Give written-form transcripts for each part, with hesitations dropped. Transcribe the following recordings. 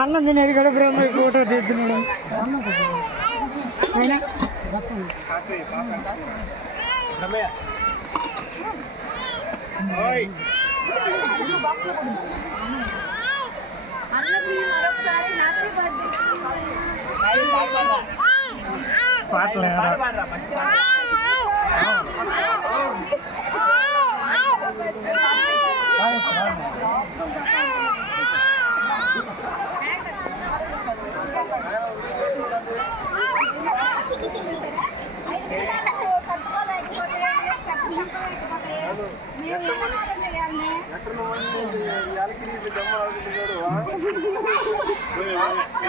అన్నం తినేది కూడా బ్రహ్మ ఫోటో తీస్తున్నాడు.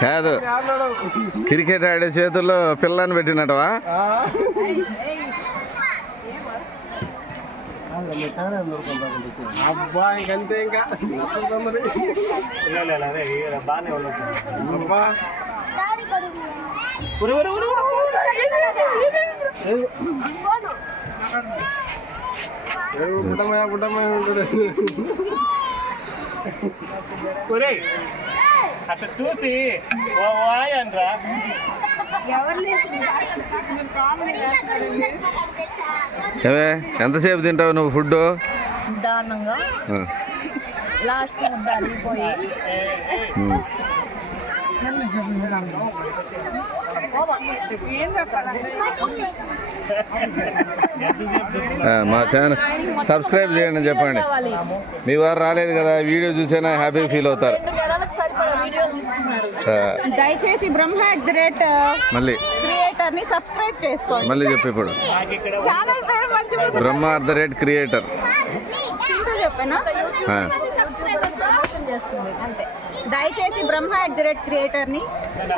కాదు, క్రికెట్ ఆడే చేతుల్లో పిల్లని పెట్టినట్టవా? అబ్బా ఇంకంతే ఇంకా పుట్టమయ్య పుట్టమయ్య ఉంటుంది. అట్లా చూసి అనరా ఏమే ఎంతసేపు తింటావు నువ్వు ఫుడ్? దారుణంగా లాస్ట్ ముద్ద అరిగిపోయి మా ఛానల్ సబ్స్క్రైబ్ చేయండి అని చెప్పండి. మీ వారు రాలేదు కదా, వీడియో చూసేనా హ్యాపీ ఫీల్ అవుతారు. దయచేసి మళ్ళీ క్రియేటర్ ని సబ్స్క్రైబ్ చేసుకోండి. మళ్ళీ చెప్పి ఇప్పుడు ఛానల్ పేరు మంచిగా బ్రహ్మ@క్రియేటర్ చెప్పానా? దయచేసి బ్రహ్మ@క్రియేటర్ ని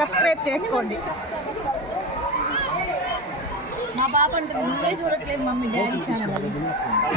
సబ్స్క్రైబ్ చేసుకోండి. మా పాప అంటే నువ్వే చూడట్లేదు మమ్మీ డాడీ ఛానల్.